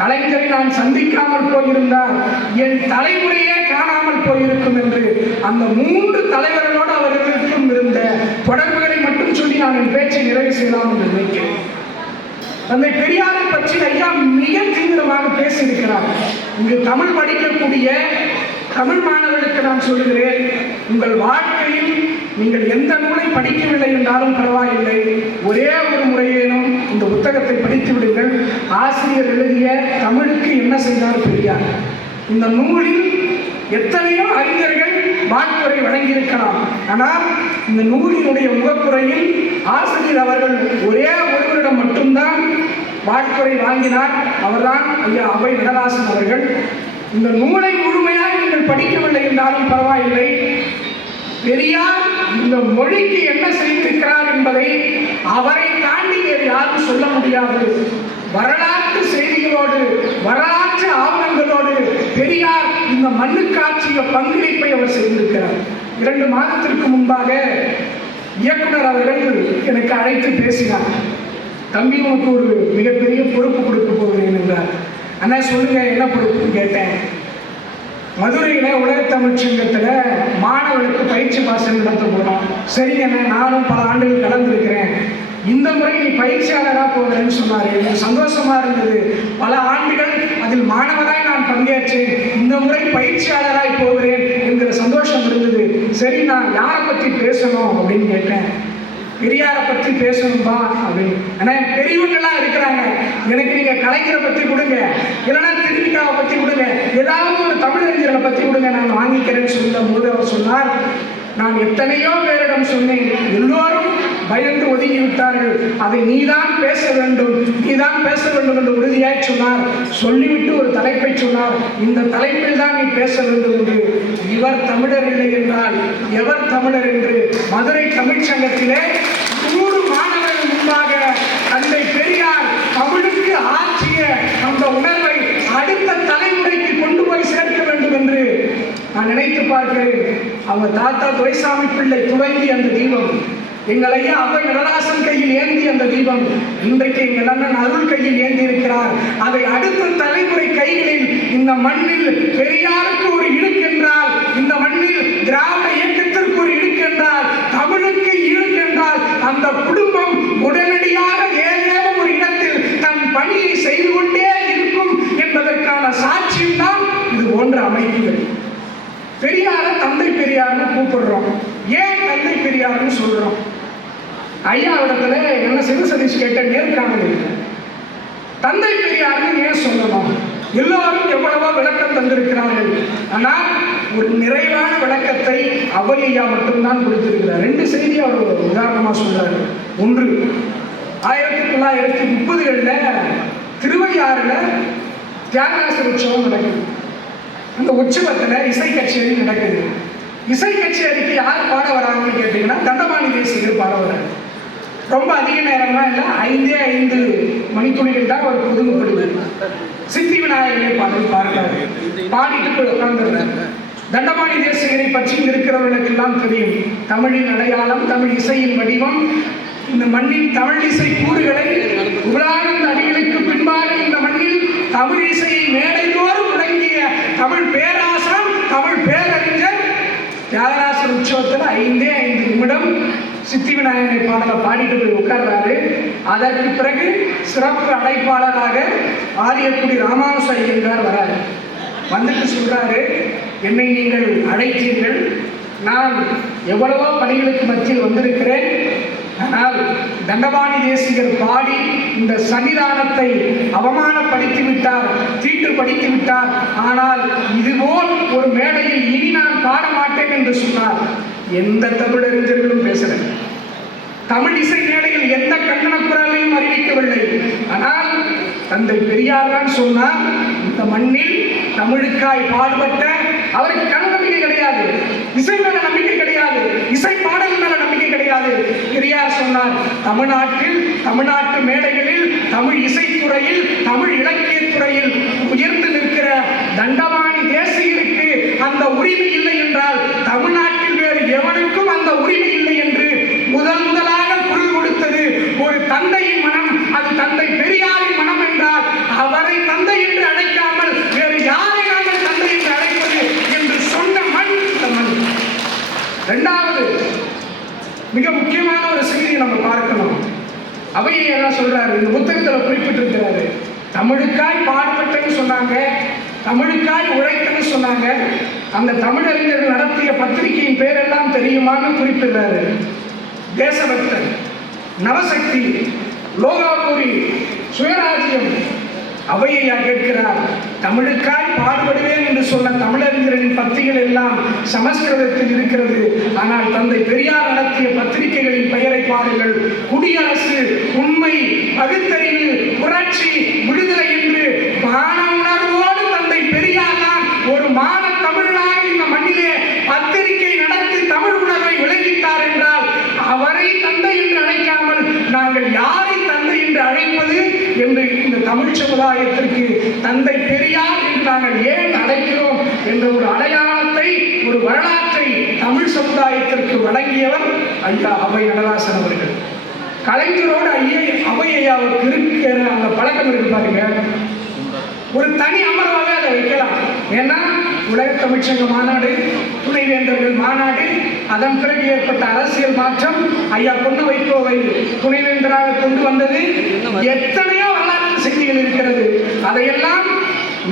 கலைஞரை நான் சந்திக்காமல் போயிருந்தால் என் தலைமுறையே காணாமல் போயிருக்கும் என்று அந்த 3 தலைவர்களோடு அவர்களுக்கும் இருந்த தொடர்புகளை மட்டும் சொல்லி நான் என் பேச்சை நிறைவு செய்யலாம் என்று நினைக்கிறேன். தந்தை பெரியாரை பற்றி ஐயா மிக தீவிரமாக பேசியிருக்கிறார். இங்கு தமிழ் படிக்கக்கூடிய தமிழ் மாணவர்களுக்கு நான் சொல்லுகிறேன், உங்கள் வாழ்க்கையில் நீங்கள் எந்த நூலை படிக்கவில்லை என்றாலும் பரவாயில்லை, ஒரே ஒரு முறையேனும் இந்த புத்தகத்தை படித்து விடுங்கள். ஆசிரியர் எழுதிய தமிழுக்கு என்ன செய்தார் பெரியார். இந்த நூலில் எத்தனையோ அறிஞர்கள் வாழ்த்துறை வழங்கியிருக்கலாம். ஆனால் இந்த நூலினுடைய முகப்புரையில் ஆசிரியர் அவர்கள் ஒரே ஒருவரிடம் மட்டும்தான் வாழ்த்துறை வாங்கினார். அவர்தான் ஐயா அவை நடராசன் அவர்கள். இந்த நூலை முழுமையாக நீங்கள் படிக்கவில்லை என்றாலும் பரவாயில்லை, பெரியார் இந்த மொழிக்கு என்ன செய்திருக்கிறார் என்பதை அவரை தாண்டி வேறு யாரும் சொல்ல முடியாது. வரலாற்று செய்திகளோடு, வரலாற்று ஆவணங்களோடு பெரியார் இந்த மண்ணுக்காட்சிய பங்களிப்பை அவர் செய்திருக்கிறார். 2 மாதத்திற்கு முன்பாக இயக்குனர் அவர்கள் எனக்கு அழைத்து பேசினார். தம்பி, உனக்கு ஒரு மிகப்பெரிய பொறுப்பு கொடுக்க போகிறேன் என்றார். அண்ணா சொல்லுங்க, என்ன பொறுப்புன்னு கேட்டேன். மதுரையில் உலகத்தமிழ் சங்கத்தில் மாணவர்களுக்கு பயிற்சி பாசனம் நடத்த போகிறோம். சரிங்க, நானும் பல ஆண்டுகள் கலந்துருக்கிறேன். இந்த முறை நீ பயிற்சியாளராக போகிறேன்னு சொன்னார். எனக்கு சந்தோஷமா இருந்தது. பல ஆண்டுகள் அதில் மாணவராய் நான் பங்கேற்றேன். இந்த முறை பயிற்சியாளராய் போகிறேன் என்கிற சந்தோஷம் இருந்தது. சரி, நான் யாரை பற்றி பேசணும் அப்படின்னு கேட்டேன். பெரியாரை பற்றி பேசணும்பா அப்படின்னு. ஆனால் பெரியவங்கெல்லாம் இருக்கிறாங்க, எனக்கு நீங்க கலைஞரை பற்றி கொடுங்க, இல்லைன்னா திருவிக்காவை பற்றி கொடுங்க, ஏதாவது ஒரு தமிழறிஞர்களை பற்றி கொடுங்க, நான் வாங்கிக்கிறேன்னு சொல்லும் போது அவர் சொன்னார், நான் எத்தனையோ பேரிடம் சொன்னேன், எல்லோரும் பயந்து ஒதுங்கி விட்டார்கள். அதை நீதான் பேச வேண்டும், நீதான் பேச வேண்டும் என்று உறுதியாய் சொன்னார். சொல்லிவிட்டு ஒரு தலைப்பை சொன்னார், இந்த தலைப்பில் தான் நீ பேச வேண்டும் என்று. இவர் தமிழர் இல்லை என்றால் எவர் தமிழர் என்று மதுரை தமிழ்ச்சங்கத்திலே 100 மாணவர்கள் முன்பாக தந்தை பெரியார் தமிழுக்கு ஆற்றிய அந்த உணர்வை அடுத்த தலைமுறைக்கு கொண்டு போய் சேர்க்க வேண்டும் என்று நான் நினைத்து பார்க்கிறேன். அவங்க தாத்தா துரைசாமி பிள்ளை துவங்கி அந்த தீபம், எங்கள் ஐயா அவை நடராசன் கையில் ஏந்தி அந்த தீபம் இன்றைக்கு எங்கள் அண்ணன் அருள் கையில் ஏந்தி இருக்கிறார். அதை அடுத்த தலைமுறை கைகளில் இந்த மண்ணில் பெரியாருக்கு ஒரு இழுக்கு என்றால், இந்த மண்ணில் திராவிட இயக்கத்திற்கு ஒரு இழுக்கு என்றால், தமிழுக்கு இழுக்கு என்றால், அந்த குடும்பம் உடனடியாக ஏதேனும் ஒரு இடத்தில் தன் பணியை செய்து கொண்டே இருக்கும் என்பதற்கான சாட்சியம் தான் இது போன்ற அமைப்புகள். பெரியார தந்தை பெரியார்னு கூப்பிடுறோம். ஏன் தந்தை பெரியார்னு சொல்றோம்? ஐயாவிடத்துல என்ன சிவசதீஷ் கேட்ட நேர்காணல், தந்தை பெரியார்னு ஏன் சொல்லணும்? எல்லாரும் எவ்வளவோ விளக்கம் தந்திருக்கிறார்கள். ஆனால் ஒரு நிறைவான விளக்கத்தை அவை ஐயா மட்டும்தான் கொடுத்திருக்கிறார். 2 செய்தி அவர் உதாரணமா சொல்றாரு. ஒன்று, 1930களில் திருவையாறுல தியாகராசர் உற்சவம் நடக்குது. அந்த உற்சவத்துல இசை கச்சேரி நடக்குது. இசை கச்சேரிக்கு யார் பாட வராங்கன்னு கேட்டீங்கன்னா தண்டபாணி தேசிகர் பாட வர்றாரு. ரொம்ப அதிக நேரம்லாம் இல்லை, 5 மணித்துளிகள் தான் அவர் ஒதுக்கப்படுது. சித்தி விநாயகரை பாடல் பாடுறாரு, பாடிட்டு உட்கார்ந்துடுறாரு. தண்டபாணி தேசிகரை பற்றி இருக்கிறவர்களுக்கு எல்லாம் தெரியும். தமிழின் அடையாளம், தமிழ் இசையின் வடிவம், இந்த மண்ணின் தமிழ் இசை கூறுகளை புகழானந்த அடிகளுக்கு பின்பாக இந்த மண்ணில் தமிழ் இசையை மேடைதோறும் விளங்கிய தமிழ் பேராசான், தமிழ் பேரறிஞர் தியாகராசர் உற்சவத்தில் 5 நிமிடம் சித்தி விநாயகரை பாடலை பாடிட்டு போய் உட்கார்றாரு. அதற்கு பிறகு சிறப்பு அழைப்பாளராக ஆரியக்குடி ராமானுச ஐயங்கார் வராரு. வந்துட்டு சொல்றாரு, என்னை நீங்கள் அழைத்தீர்கள், நான் எவ்வளவோ பணிகளுக்கு மத்தியில் வந்திருக்கிறேன். ஆனால் தண்டபாணி தேசிகர் பாடி இந்த சன்னிதானத்தை அவமானப்படுத்தி விட்டார், தீட்டுப்படுத்தி விட்டார். ஆனால் இதுபோல் ஒரு மேடையில் இனி நான் பாட மாட்டேன் என்று சொன்னார். எந்த தமிழறிஞர்களும் பேசல, தமிழ் இசை மேடையில் எந்த கண்டன குரலையும் அறிவிக்கவில்லை. ஆனால் தந்தை பெரியார் தான் சொன்னார், இந்த மண்ணில் தமிழுக்காய் பாடுபட்ட அவருக்கு கண் நம்பிக்கை கிடையாது, இசை மேல நம்பிக்கை கிடையாது, இசை பாடல் மேல நம்பிக்கை கிடையாது. பெரியார் சொன்னார், தமிழ்நாட்டு மேடைகளில் தமிழ் இசைத்துறையில், தமிழ் இலக்கியத் துறையில் உயர்ந்து நிற்கிற தண்டபாணி தேசிகருக்கு அந்த உரிமை இல்லை என்றால் தமிழ்நாட்டில் வேறு எவனுக்கும் அந்த உரிமை இல்லை என்று முதலாக குரல் கொடுத்தது ஒரு தந்தையின் மனம். அது தந்தை பெரியாரின் மனம் என்றால் அவரை தந்தை என்று அழைக்காமல் வேறு யாரை நாங்கள் தந்தை என்று அழைப்பது என்று சொன்ன மண் இந்த மண். 2வது மிக முக்கியமான ஒரு செய்தியை நம்ம பார்க்கணும். அவையை என்ன சொல்றாரு, இந்த புத்தகத்தில் குறிப்பிட்டிருக்கிறாரு, தமிழுக்காய் பாடுபட்டன்னு சொன்னாங்க, தமிழுக்காய் உழைத்தன்னு சொன்னாங்க. அந்த தமிழறிஞர்கள் நடத்திய பத்திரிகையின் பேரெல்லாம் தெரியுமான்னு குறிப்பிடுறாரு. தேசபக்தன், நவசக்தி, லோகாபுரி, சுயராஜ்யம். அவையா கேட்கிறார், தமிழுக்காய் பாடுபடுவேன் என்று சொன்ன தமிழறிஞர்களின் பத்திரிகைகள் எல்லாம் சமஸ்கிருதத்தில் இருக்கிறது. ஆனால் தந்தை பெரியார் நடத்திய பத்திரிகைகளின் பெயரை பாருங்கள். குடியரசு, உண்மை, பகுத்தறிவு, புரட்சி, விடுதலை என்று மான உணர்வோடு தந்தை பெரியார் தான் ஒரு மான தமிழனாக இந்த மண்ணிலே பத்திரிகை நடத்தி தமிழ் உணர்வை விளங்கித்தார் என்றால் அவரை தந்தை என்று அழைக்காமல் நாங்கள் யாரை தந்தை என்று அழைப்பது என்று இந்த தமிழ் சமுதாயத்திற்கு தந்தை பெரியார் என்று நாங்கள் ஏன் அழைக்கிறோம் என்ற ஒரு அடையாளத்தை, ஒரு வரலாற்றை தமிழ் சமுதாயத்திற்கு வழங்கியவர் ஐயா அவை நடராசன் அவர்கள். கலைஞரோடு அவை ஐயாவுக்கு இருக்கிற அந்த பழக்கம் இருக்கு பாருங்க. ஒரு தனி அமர்வாக அதை வைக்கலாம். ஏன்னா உலக தமிழ்ச்சங்க மாநாடு, துணைவேந்தர்கள் மாநாடு, அதன் பிறகு ஏற்பட்ட அரசியல் மாற்றம், ஐயா பொன்ன வைகோவை துணைவேந்தராக கொண்டு வந்தது, எத்தனையோ வரலாற்று செய்திகள் இருக்கிறது. அதையெல்லாம்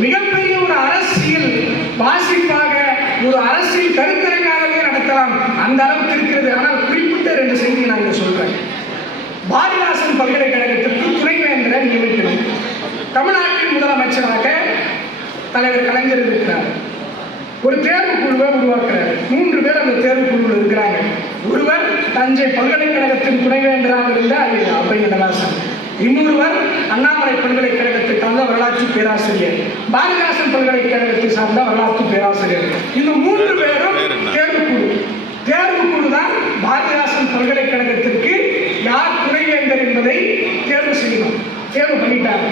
மிகப்பெரிய ஒரு அரசியல் வாசிப்பாக, ஒரு அரசியல் கருத்தரங்காகவே நடத்தலாம், அந்த அளவுக்கு இருக்கிறது. ஆனால் குறிப்பிட்ட 2 செய்தியை நான் இங்க சொல்றேன். பாரதிதாசன் பல்கலைக்கழகத்திற்கு துணைவேந்தரை நியமிக்கணும். தமிழ்நாட்டின் முதலமைச்சராக தலைவர் கலைஞர் இருக்கிறார். ஒரு தேர்வு குழுவை உருவாக்குறாரு. 3 பேர் அந்த தேர்வு குழுவில் இருக்கிறாங்க. ஒருவர் தஞ்சை பல்கலைக்கழகத்தின் துணைவேந்தராக இருந்த அவ்வை நடராசன், இன்னொருவர் அண்ணாமலை பல்கலைக்கழகத்தை சார்ந்த வரலாற்று பேராசிரியர், பாரதிதாசன் பல்கலைக்கழகத்தை சார்ந்த வரலாற்று பேராசிரியர். இந்த 3 பேரும் தேர்வு குழு தான் பாரதிதாசன் பல்கலைக்கழகத்திற்கு யார் துணைவேந்தர் என்பதை தேர்வு செய்யணும். தேர்வு பண்ணிட்டாங்க.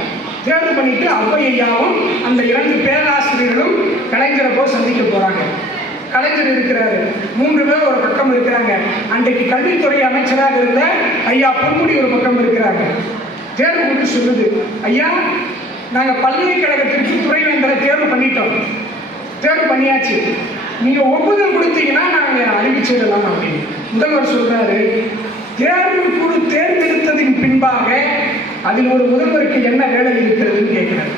தேர்வு பண்ணிட்டு அவ்வை ஐயாவும் அந்த 2 பேராசிரியர்களும் கலைஞரை போய் சந்திக்க போறாங்க. கலைஞர் இருக்கிறாரு, 3 பேர் ஒரு பக்கம் இருக்கிறாங்க. அன்றைக்கு கல்வித்துறை அமைச்சராக இருந்த ஐயா பொன்முடி ஒரு பக்கம் இருக்கிறாங்க. தேர்வு குழு சொல்லுது, ஐயா நாங்கள் பல்கலைக்கழகத்திற்கு துணைவேந்தரை தேர்வு பண்ணிட்டோம், தேர்வு பண்ணியாச்சு, நீங்க ஒப்புதல் கொடுத்தீங்கன்னா நாங்கள் அறிவிச்சிடலாம் அப்படின்னு. முதல்வர் சொல்றாரு, தேர்வு குழு தேர்ந்தெடுத்ததின் பின்பாக அதில் ஒரு முதல்வருக்கு என்ன வேலை இருக்கிறதுன்னு கேட்கிறார்.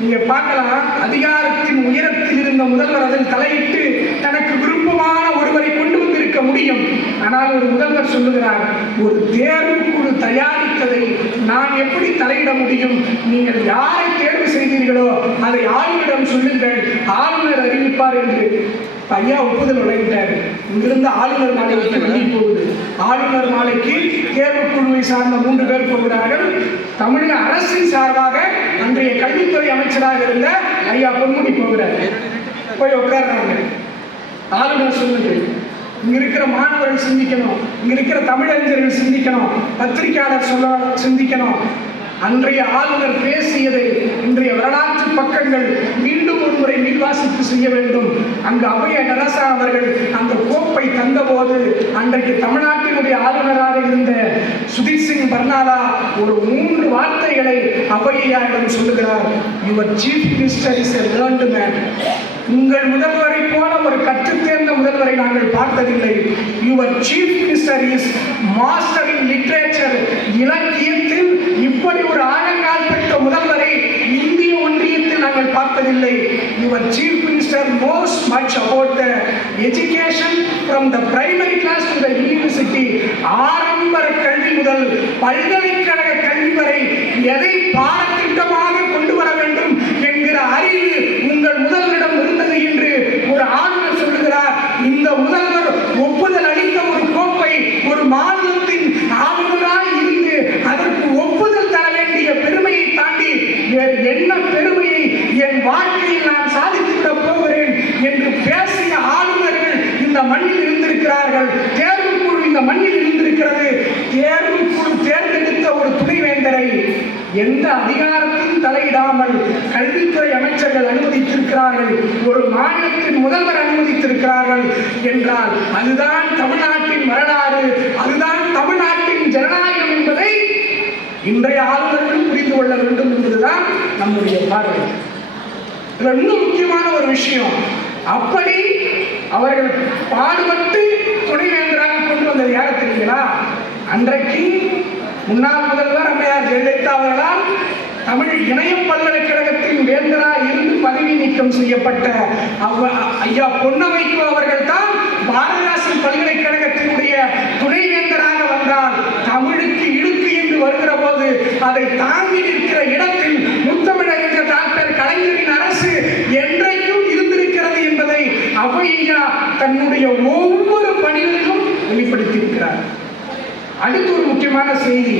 நீங்க பார்க்கலாம், அதிகாரத்தின் உயரத்தில் இருந்த முதல்வர் அதில் தலையிட்டு தனக்கு விருப்பமான ஒருவரை கொண்டு வந்திருக்க முடியும். ஆனால் ஒரு முதல்வர் சொல்லுகிறார், ஒரு தேர்வு குழு தயாரித்ததை நான் எப்படி தலையிட முடியும்? நீங்கள் யாரை தேர்வு செய்தீர்களோ அதை ஆளுநரிடம் சொல்லுங்கள், ஆளுநர் அறிவிப்பார் என்று ஐயா ஒப்புதல் வழங்கிட்டார். இங்கிருந்து ஆளுநர் மாலைக்கு வழங்கி போகுது. ஆளுநர் மாலைக்கு தேர்வு குழுவை சார்ந்த 3 பேர் போகிறார்கள். தமிழக அரசின் சார்பாக அன்றைய கல்வித்துறை அமைச்சராக இருந்த ஐயா பொன்முடி போகிறார். போய் உட்கார்றாங்க. ஆளுநர் சொல்லுது, இங்க இருக்கிற மாணவர்கள் சிந்திக்கணும், இங்க இருக்கிற தமிழறிஞர்கள் சிந்திக்கணும், பத்திரிகையாளர் சொல்ல சிந்திக்கணும். அன்றைய ஆளுநர் பேசியதை இன்றைய வரலாற்று பக்கங்கள் மீண்டும் ஒரு முறை மீள்வாசிப்பு செய்ய வேண்டும். அங்கு அவ்வை நடராசன் அவர்கள் அந்த கோப்பை தந்தபோது அன்றைக்கு தமிழ்நாட்டினுடைய ஆளுநராக இருந்த சுதீர் சிங் பர்னாலா ஒரு 3 வார்த்தைகளை அவ்வையாரிடம் சொல்லுகிறார். Your chief minister is a learned man. உங்கள் முதல்வரை போல ஒரு கற்றுத் தேர்ந்த முதல்வரை நாங்கள் பார்த்ததில்லை. Your chief minister is master in literature. இலக்கியத்தில் இப்படி ஒரு ஆழங்கால் பெற்ற முதல்வரை இந்திய ஒன்றியத்தில் நாங்கள் பார்த்ததில்லை. Your chief minister knows much about the education from the primary class to the university. ஆரம்ப கல்வி முதல் பல்கலைக்கழக கல்வி வரை எதை பாடத்திட்டமாக கொண்டு வர வேண்டும் என்கிற அறிவு உங்கள் முதல்வரிடம் இருந்தது என்று ஒரு ஆளுநர் சொல்லுகிறார். இந்த முதல்வர் ஒப்புதல் அளித்த ஒரு கோப்பை ஒரு மாநிலத்தின் ஆளுநராக இருந்து அதற்கு ஒப்புதல் தர வேண்டிய பெருமையை தாண்டி வேறு என்ன பெருமையை என் வாழ்க்கையில் நான் சாதித்துவிட போகிறேன் என்று பேசிய ஆளுநர்கள் இந்த மண்ணில் இருந்திருக்கிறார்கள். தேர்வு குழு இந்த மண்ணில் இருந்திருக்கிறது. தேர்வு குழு தேர்ந்தெடுத்த ஒரு துணைவேந்தரை எந்த அதிகாரத்தையும் தலையிடாமல் கல்வித்துறை அமைச்சர்கள் அனுமதித்திருக்கிறார்கள், ஒரு மாநிலத்தின் முதல்வர் அனுமதித்திருக்கிறார்கள் என்றால் அதுதான் தமிழ்நாட்டின் வரலாறு, அதுதான் தமிழ்நாட்டின் ஜனநாயகம் என்பதை இன்றைய ஆளுநர்கள் புரிந்து கொள்ள வேண்டும் என்பதுதான் நம்முடைய பார்வை. இன்னும் முக்கியமான ஒரு விஷயம், அப்படி அவர்கள் பாடுபட்டு துணைவேந்தராக கொண்டு வந்தது யார தெரியுங்களா? அன்றைக்கு முன்னாள் முதல்வர் அம்மையார் ஜெயலலிதா அவர்களால் தமிழ் இணைய பல்கலைக்கழகத்தின் வேந்தராக இருந்து பதவி நீக்கம் செய்யப்பட்ட ஐயா பொன்ன வைகோ அவர்கள் தான் பாரதிதாசன் பல்கலைக்கழகத்தினுடைய துணைவேந்தராக வந்தார். தமிழுக்கு இடுக்கு என்று வருகிற போது அதை தாங்கி நிற்கிற இடத்தில் முத்தமிழறிஞர் டாக்டர் கலைஞரின் அரசு என்றைக்கும் இருந்திருக்கிறது என்பதை அவ்வையா தன்னுடைய ஒவ்வொரு பணிகளிலும் வெளிப்படுத்தியிருக்கிறார். அடுத்து ஒரு முக்கியமான செய்தி,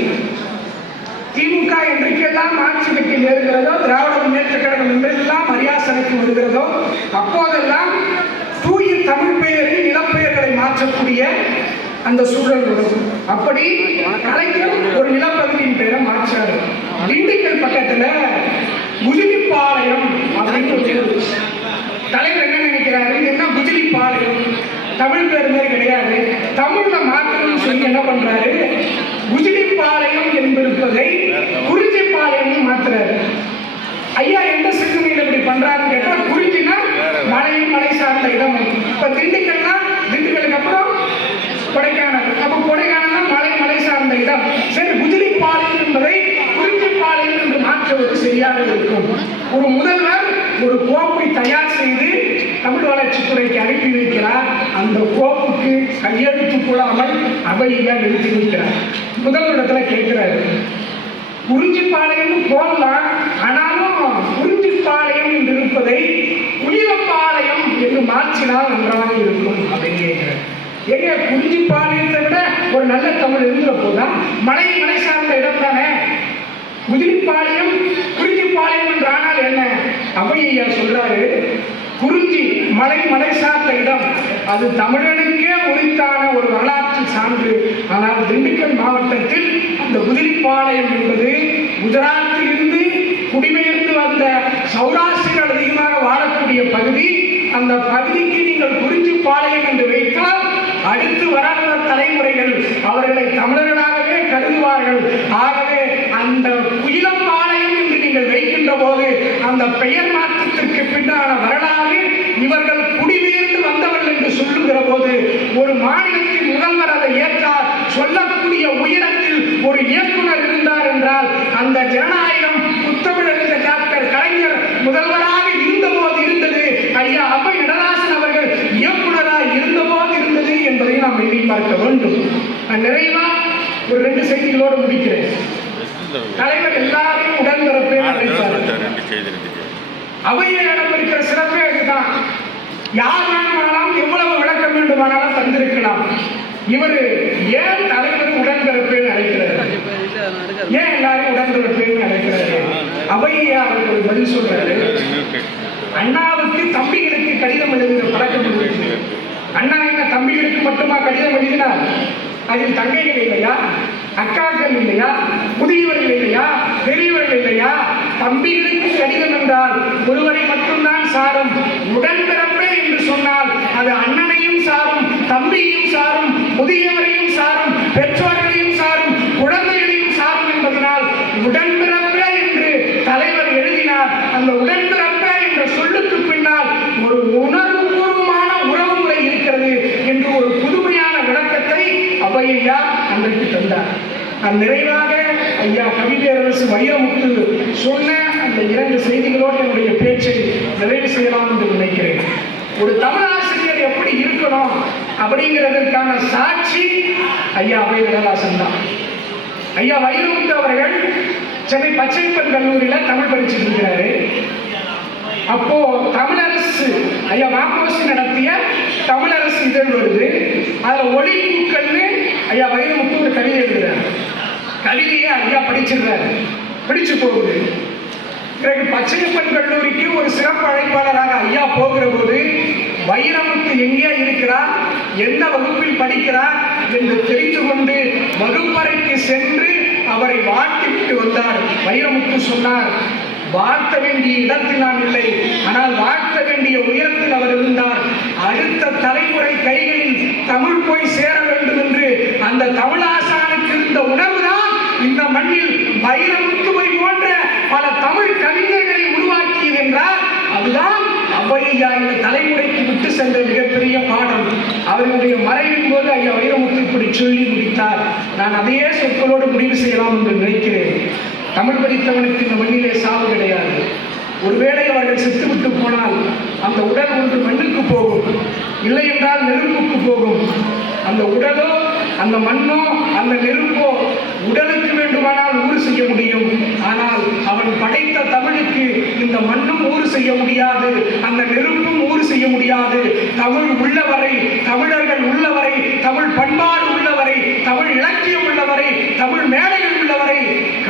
திமுக என்றைக்கெல்லாம் ஆட்சி கட்டில் ஏறுகிறதோ, திராவிட முன்னேற்ற கழகம் என்றெல்லாம் அரியாசனைக்கு வருகிறதோ அப்போதெல்லாம் தூய தமிழ் பெயரில் நிலப்பெயர்களை மாற்றக்கூடிய அந்த சூழல் வரும். அப்படி கலைஞர் ஒரு நிலப்பகுதியின் பெயரை மாற்றாரு. திண்டுக்கல் பக்கத்துல குஜிலிப்பாளையம் அப்படின்னு ஒரு தலைவர் என்ன நினைக்கிறாரு, என்ன குஜிலிப்பாளையம் தமிழ் பேர் மாதிரி கிடையாது, தமிழ்ல மாற்றணும்னு சொல்லி என்ன பண்றாரு, குஜிலிப்பாளையம் என்பதை குறிஞ்சிப்பாளையம் மாத்துறாரு. ஐயா எந்த சிறுமையில் இப்படி பண்றாருன்னு கேட்டா தயார் செய்து தமிழ் வளர்ச்சித்துறைக்கு அனுப்பி வைக்கிறார். அந்த கோப்புக்கு கையெழுத்து போடாமல் அவையா நிறுத்தி வைக்கிறார். முதல்வரிடத்துல கேட்கிறாரு, குறிஞ்சிப்பாளையம் போடலாம், ஆனாலும் குறிஞ்சிப்பாளையம் என்று இருப்பதை குயிலப்பாளையம் என்று மாற்றினால் நன்றாக இருக்கும் அப்படின்னு கேட்கிறார். ஏங்க, குறிஞ்சிப்பாளையத்தை விட ஒரு நல்ல தமிழ் இருந்த போதுதான், மலை சார்ந்த இடம் தானே. குதிரிப்பாளையம் குறிஞ்சிப்பாளையம் என்று ஆனால் என்ன? அவையா சொல்றாரு, குறிஞ்சி மலை சார்ந்த இடம், அது தமிழனுக்கே உரித்தான ஒரு வரலாற்று சான்று. ஆனால் திண்டுக்கல் மாவட்டத்தில் அந்த குதிரிப்பாளையம் என்பது குஜராத்தில் இருந்து குடிபெயர்ந்து வந்த சௌராஷ்டிரர்கள் அதிகமாக வாழக்கூடிய பகுதி. அந்த பகுதிக்கு நீங்கள் குறிஞ்சிப்பாளையம் என்று வைத்தால் அடுத்து வராத தலைமுறைகள் அவர்களை தமிழர்களாகவே கருதுவார்கள். ஆகவே அந்த குயிலப்பாளையம் என்று நீங்கள் வைக்கின்ற போது அந்த பெயர் மாற்றத்திற்கு பின்னான வரலாறு இவர்கள் குடிபெயர்ந்து வந்தவர்கள் என்று சொல்லுகிற போது ஒரு மாநிலத்தின் முதல்வர் அதை ஏற்றார். சொல்லக்கூடிய உயரத்தில் ஒரு இயக்குனர் இருந்தார் என்றால் அந்த ஜனநாயகம் புத்தமிழறிந்த டாக்டர் கலைஞர் முதல்வராக இருந்தபோது இருந்தது, ஐயா அவை நடராசன் அவர்கள் இயக்குனராக இருந்தபோது இருந்தது என்பதை நாம் எண்ணி பார்க்க வேண்டும். நான் நிறைவா ஒரு 2 செய்திகளோடு முடிக்கிறேன். தலைவர் எல்லாரையும் உடன்பிறப்பே அவையிடம் இருக்கிற சிறப்பே அதுதான். யார் வேணுமானாலும் எவ்வளவு விளக்கம் வேண்டுமானாலும் தந்திருக்கலாம். இவர் ஏன் தலைவர் உடன்பிறப்பேன்னு அழைக்கிறார்? ஏன் எல்லாரும் உடன்பிறப்பேன்னு அழைக்கிறாரு? அவையா அவருக்கு ஒரு பதில் சொல்றாரு. அண்ணாவுக்கு தம்பிகளுக்கு கடிதம் எழுதுகிற பழக்கம் இருக்கு. அண்ணா என்ன தம்பிகளுக்கு மட்டுமா கடிதம் எழுதினார்? அதில் தங்கைகள் இல்லையா, அக்காக்கள் இல்லையா, முதியவர்கள் இல்லையா, பெரியவர்கள் இல்லையா? தம்பிகளுக்கு கடிதம் என்றால் ஒருவரை மட்டும்தான் சாரும். உடன்பிறப்பே என்று சொன்னால் அது அண்ணனையும் சாரும், தம்பியையும் சாரும், முதியவரையும் சாரும், பெற்றோர்களையும் சாரும், குழந்தைகளையும் சாரும் என்பதனால் உடன்பிறப்பே என்று தலைவர் எழுதினார். அந்த உடன்பிறப்பே என்ற சொல்லுக்கு பின்னால் ஒரு உணர்வுபூர்வமான உறவுமுறை இருக்கிறது என்று ஒரு புதுமையான விளக்கத்தை அவையா அன்றைக்கு தந்தார். நான் நிறைவாக ஐயா கவிப்பேரரசு வைரமுத்து சொன்ன அந்த 2 செய்திகளோடு என்னுடைய பேச்சை நிறைவு செய்யலாம் என்று நினைக்கிறேன். ஒரு தமிழாசிரியர் எப்படி இருக்கணும் அப்படிங்கிறதற்கான சாட்சி ஐயா அவை நடராசன் தான். ஐயா வைரமுத்து அவர்கள் சென்னை பச்சையப்பன் கல்லூரியில் தமிழ் படிச்சுட்டு இருக்கிறாரு. அப்போ தமிழரசு ஐயா மாப்போசி நடத்திய தமிழரசு இதழ் வருது. அதுல ஒளிப்பூக்கள்னு ஐயா வைரமுத்து ஒரு கவிதை எழுதுறாரு. கவிதையை ஐயா படிச்சிடுறாரு, பிடிச்சு போகுது. பிறகு பச்சையப்பன் கல்லூரிக்கு ஒரு சிறப்பு அழைப்பாளராக ஐயா போகிற போது வைரமுத்து எங்கே இருக்கிறார், எந்த வகுப்பில் படிக்கிறார் என்று தெரிந்து கொண்டு வகுப்பறைக்கு சென்று அவரை வாழ்த்திவிட்டு வந்தார். வைரமுத்து சொன்னார், வாழ்த்த வேண்டிய இடத்தில் நான் இல்லை, ஆனால் வாழ்த்த வேண்டிய உயரத்தில் அவர் இருந்தார். அடுத்த தலைமுறை கைகளில் தமிழ் போய் சேர வேண்டும் என்று அந்த தமிழாசானுக்கு இருந்த உணர்வுதான் இந்த மண்ணில் வைரமுத்துவை போன்ற பல தமிழ் கவிஞர்களை உருவாக்கியது என்றால் அதுதான் அவையா இந்த தலைமுறைக்கு விட்டு சென்ற மிகப்பெரிய பாடம். அவர்களுடைய மறைவின் போது ஐயா வைரமுத்து இப்படி சொல்லி முடித்தார். நான் அதையே சொற்களோடு முடிவு செய்யலாம் என்று நினைக்கிறேன். தமிழ் படித்தவனுக்கு இந்த மண்ணிலே சாவு கிடையாது. ஒருவேளை அவர்கள் செத்துவிட்டு போனால் அந்த உடல் ஒன்று மண்ணுக்கு போகும், இல்லை என்றால் நெருப்புக்கு போகும். அந்த உடலோ அந்த மண்ணோ அந்த நெருப்போ உடலுக்கு வேண்டுமானால் ஊறு செய்ய முடியும். ஆனால் அவன் படைத்த தமிழுக்கு இந்த மண்ணும் ஊறு செய்ய முடியாது, அந்த நெருப்பும் ஊறு செய்ய முடியாது. தமிழ் உள்ளவரை, தமிழர்கள் உள்ளவரை, தமிழ் பண்பாடு உள்ளவரை, தமிழ் இலக்கியம் உள்ளவரை, தமிழ் மேடைகள் உள்ளவரை,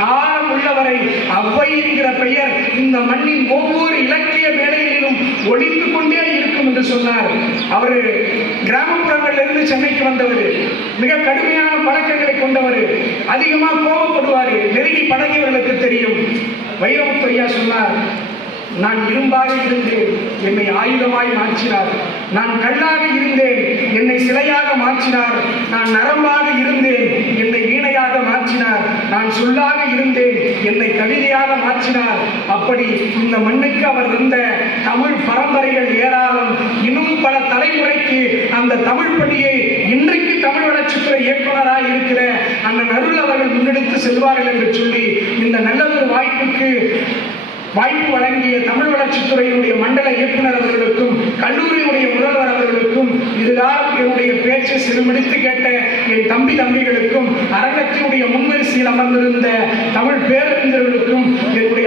காலம் உள்ளவரை அவ்வை என்கிற பெயர் இந்த மண்ணின் ஒவ்வொரு இலக்கிய மேடைகளிலும் ஒழித்து கொண்டே இருக்கும் என்று சொன்னார். அவர் கிராமப்புறங்களிலிருந்து சென்னைக்கு வந்தவர், மிக கடுமையான பழக்கங்களை கொண்டவர், அதிகமாக கோபப்படுவார், நெருங்கி பழகியவர்களுக்கு தெரியும். வைரமுத்து ஐயா சொன்னார், நான் இரும்பாக இருந்தேன், என்னை ஆயுதமாய் மாற்றினார். நான் கல்லாக இருந்தேன், என்னை சிலையாக மாற்றினார். நான் நரம்பாக இருந்தேன், என்னை வீணையாக மாற்றினார். நான் சொல்லாக இருந்தேன், என்னை கவிதையாக மாற்றினார். அப்படி இந்த மண்ணுக்கு அவர் இருந்த தமிழ் பரம்பரைகள் ஏராளம். இன்னும் பல தலைமுறைக்கு அந்த தமிழ் பணியை இன்றைக்கு தமிழ் வளர்ச்சித்துறை இயக்குநராக இருக்கிற அந்த நருள் அவர்கள் முன்னெடுத்து செல்வார்கள் என்று சொல்லி இந்த நல்லதொரு வாய்ப்புக்கு வாய்ப்பு வழங்கிய தமிழ் வளர்ச்சித்துறையினுடைய மண்டல இயக்குனர் அவர்களுக்கும் கல்லூரியுடைய முதல்வர் அவர்களுக்கும் இதுதான் என்னுடைய பேச்சை சிறுமிடித்து கேட்ட என் தம்பிகளுக்கும் அரங்கத்தினுடைய முன்வரிசையில் அமர்ந்திருந்த தமிழ் பேரறிஞர்களுக்கும் என்னுடைய